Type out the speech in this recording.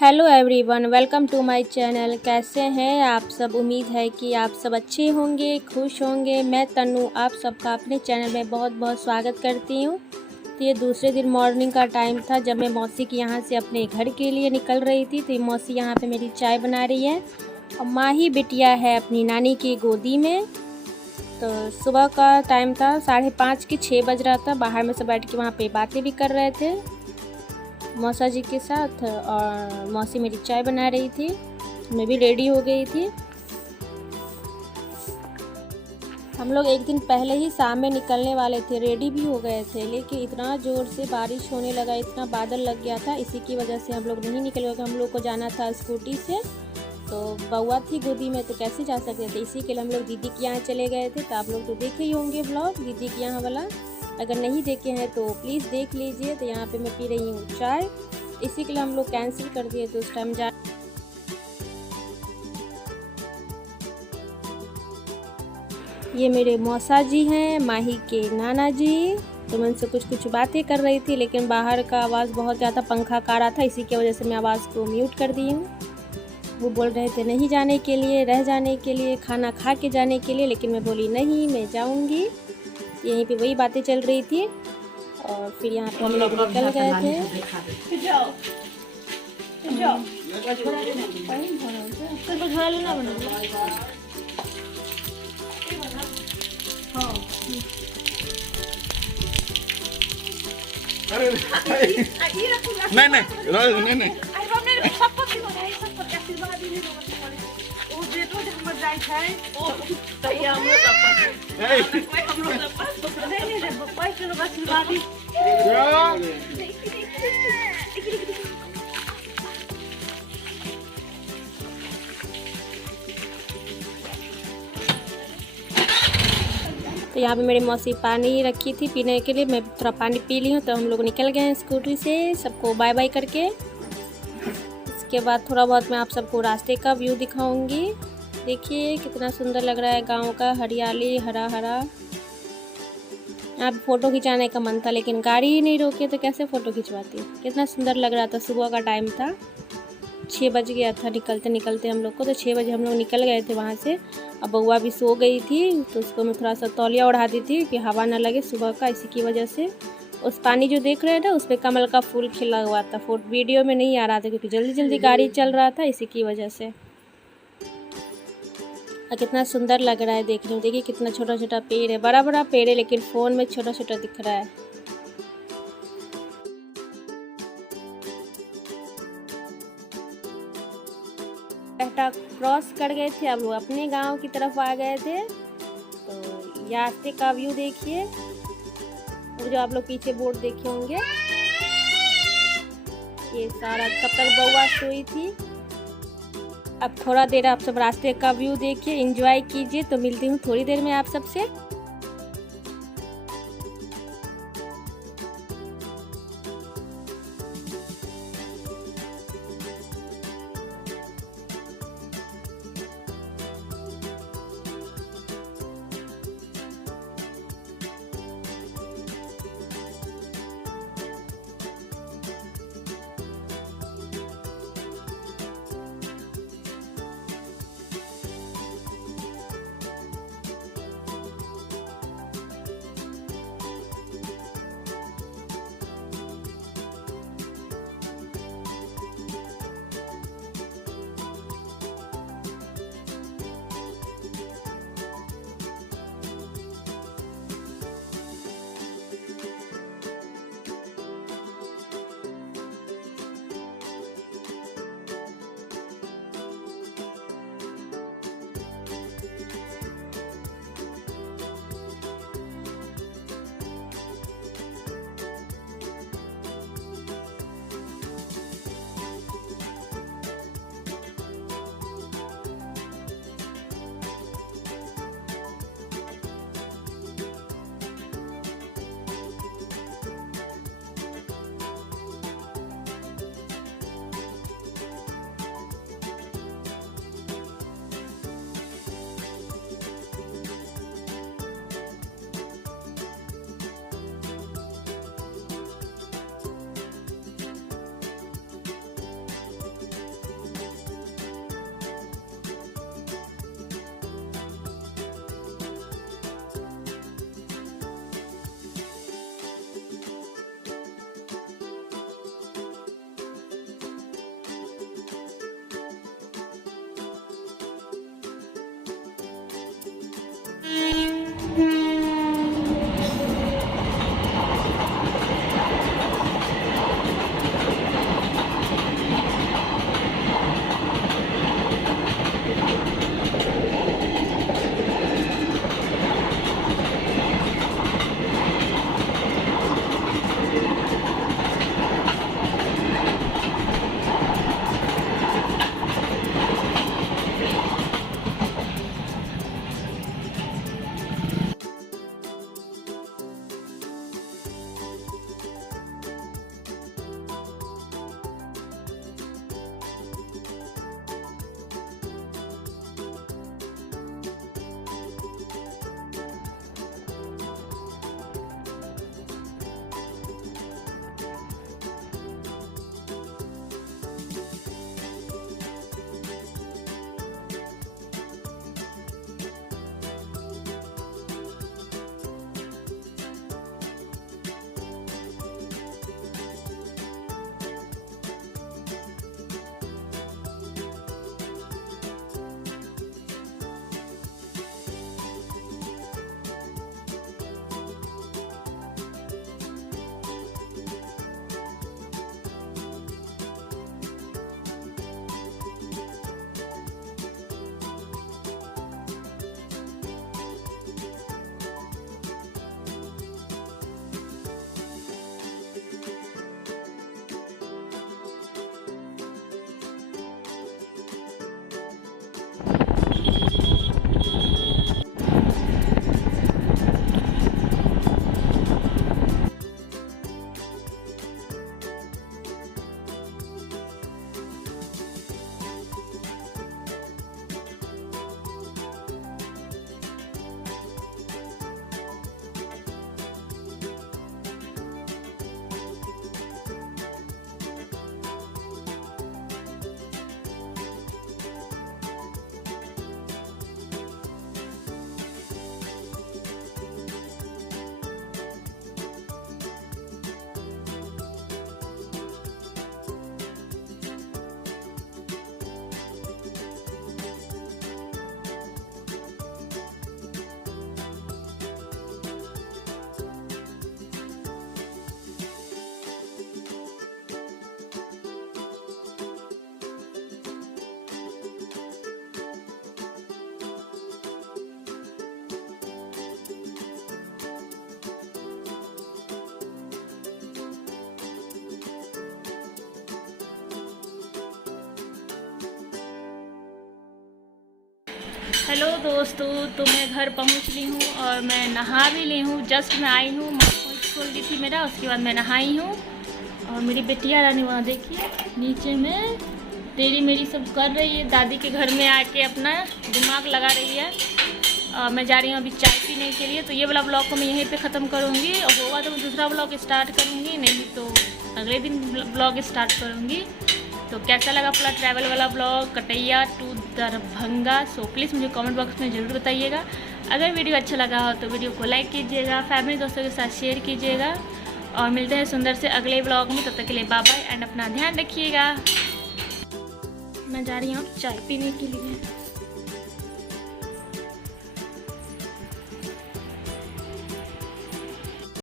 Hello everyone, welcome to my channel. कैसे हैं आप सब? उम्मीद है कि आप सब अच्छे होंगे, खुश होंगे। मैं तन्नू आप सबका अपने चैनल में बहुत बहुत स्वागत करती हूँ। तो ये दूसरे दिन मॉर्निंग का टाइम था जब मैं मौसी के यहाँ से अपने घर के लिए निकल रही थी। तो मौसी यहाँ पे मेरी चाय बना रही है और माही बिटिया है अपनी नानी की गोदी में। तो सुबह का टाइम था, 5:30 के 6 बज रहा था। बाहर में सब बैठ के वहाँ पे बातें भी कर रहे थे मौसा जी के साथ, और मौसी मेरी चाय बना रही थी। मैं भी रेडी हो गई थी। हम लोग एक दिन पहले ही शाम में निकलने वाले थे, रेडी भी हो गए थे, लेकिन इतना ज़ोर से बारिश होने लगा, इतना बादल लग गया था, इसी की वजह से हम लोग नहीं निकल गए। हम लोग को जाना था स्कूटी से, तो बउआ थी गोदी में तो कैसे जा सकते थे। इसी के लिए हम लोग दीदी के यहाँ चले गए थे। तो आप लोग तो देखे ही होंगे ब्लॉग दीदी के यहाँ वाला, अगर नहीं देखे हैं तो प्लीज़ देख लीजिए। तो यहाँ पे मैं पी रही हूँ चाय, इसी के लिए हम लोग कैंसिल कर दिए। तो उस टाइम ये मेरे मौसा जी हैं, माही के नाना जी। तो मैं उनसे कुछ बातें कर रही थी, लेकिन बाहर का आवाज़ बहुत ज़्यादा पंखा का रहा था, इसी की वजह से मैं आवाज़ को म्यूट कर दी हूँ। वो बोल रहे थे नहीं जाने के लिए, रह जाने के लिए, खाना खा के जाने के लिए, लेकिन मैं बोली नहीं, मैं जाऊँगी। यहीं पे वही बातें चल रही थी। और फिर यहाँ पे हम लोग निकल गए थे। नहीं नहीं नहीं तो यहाँ पे मेरी मौसी पानी रखी थी पीने के लिए, मैं थोड़ा पानी पी ली हूँ। तो हम लोग निकल गए हैं स्कूटी से, सबको बाय बाय करके। इसके बाद थोड़ा बहुत मैं आप सबको रास्ते का व्यू दिखाऊंगी। देखिए कितना सुंदर लग रहा है, गांव का हरियाली, हरा हरा। यहाँ पे फ़ोटो खिंचाने का मन था, लेकिन गाड़ी ही नहीं रोके तो कैसे फ़ोटो खिंचवाती। कितना सुंदर लग रहा था। सुबह का टाइम था, 6 बज गया था निकलते निकलते हम लोग को। तो 6 बजे हम लोग निकल गए थे वहाँ से। अब बउआ भी सो गई थी, तो उसको मैं थोड़ा सा तौलिया ओढ़ा दी थी कि हवा ना लगे सुबह का, इसी की वजह से। उस पानी जो देख रहे हैं ना, उस पर कमल का फूल खिला हुआ था। वीडियो में नहीं आ रहा था क्योंकि जल्दी जल्दी गाड़ी चल रहा था, इसी की वजह से। और कितना सुंदर लग रहा है देखने में। देखिए कितना छोटा छोटा पेड़ है, बड़ा बड़ा पेड़ है, लेकिन फ़ोन में छोटा छोटा दिख रहा है। बेटा क्रॉस कर गए थे, अब लोग अपने गांव की तरफ आ गए थे। तो रास्ते का व्यू देखिए, और जो आप लोग पीछे बोर्ड देखे होंगे, ये सारा तब तक बउआ सोई थी। अब थोड़ा देर आप सब रास्ते का व्यू देखिए, एंजॉय कीजिए। तो मिलती हूँ थोड़ी देर में आप सबसे। हेलो दोस्तों, तो मैं घर पहुंच ली हूँ और मैं नहा भी ली हूँ। जस्ट मैं आई हूँ, माँ खोल दी थी मेरा, उसके बाद मैं नहाई हूँ। और मेरी बेटिया रानी वहाँ देखिए नीचे में तेरी मेरी सब कर रही है, दादी के घर में आके अपना दिमाग लगा रही है। मैं जा रही हूँ अभी चाय पीने के लिए। तो ये वाला ब्लॉग को मैं यहीं पे ख़त्म करूँगी, और होगा तो मैं दूसरा ब्लॉग स्टार्ट करूँगी, नहीं तो अगले दिन ब्लॉग स्टार्ट करूँगी। तो कैसा लगा पूरा ट्रैवल वाला blog Kataiya to Darbhanga, so please मुझे कमेंट बॉक्स में ज़रूर बताइएगा। अगर वीडियो अच्छा लगा हो तो वीडियो को लाइक कीजिएगा, फैमिली दोस्तों के साथ शेयर कीजिएगा, और मिलते हैं सुंदर से अगले ब्लॉग में। तब तक के लिए बाय बाय एंड अपना ध्यान रखिएगा। मैं जा रही हूँ चाय पीने के लिए।